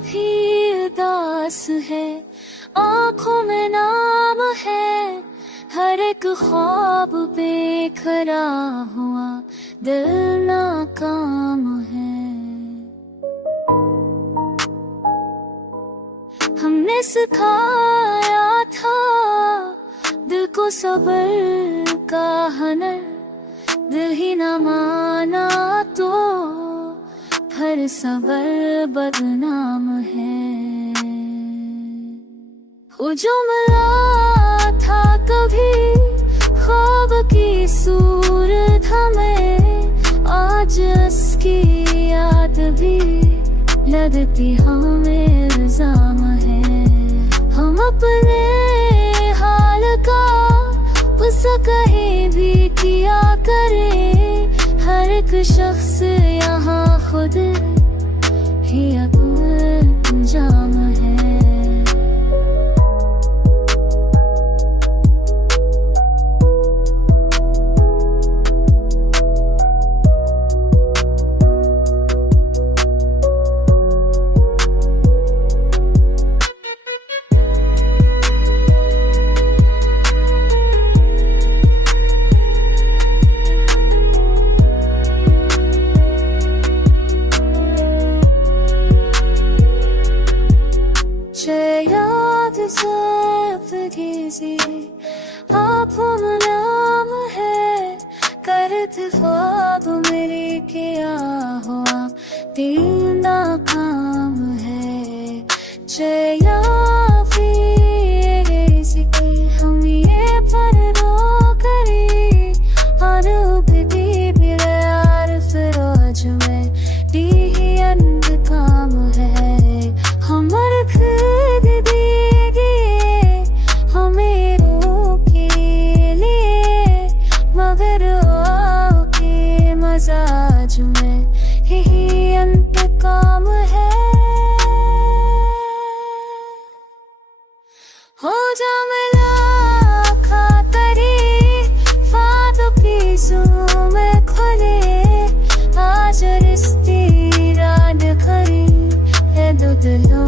भी उदास है, आँखों में नाम है, हर एक ख्वाब बेखरा हुआ दिल नाकाम है। हमने सिखाया था दिल को सब्र का हुनर, दिल ही न माना तो हर सब्र बदनाम है। वो जो मिला था कभी ख्वाब की सूरत हमें, आज उसकी याद भी लगती हमें इल्जाम है। हम अपने हाल का गुस्सा कहीं भी किया करें, हर एक शख्स यहाँ खुद ही अंजाम है। आप नाम है, करते ख्वाब मेरे किया हुआ दिल नाकाम है। चया हम ये पर रो करी अनुभूति बिलार फिरोज में दी अंत काम है। हमारे खुद देगी हमें रोके लिए, मगर आओ के मजाज में ही अंत काम है। हो जा मिला खातरी फादों की सूं में खुले, आज रिश्ते रात खरी है दो दिलों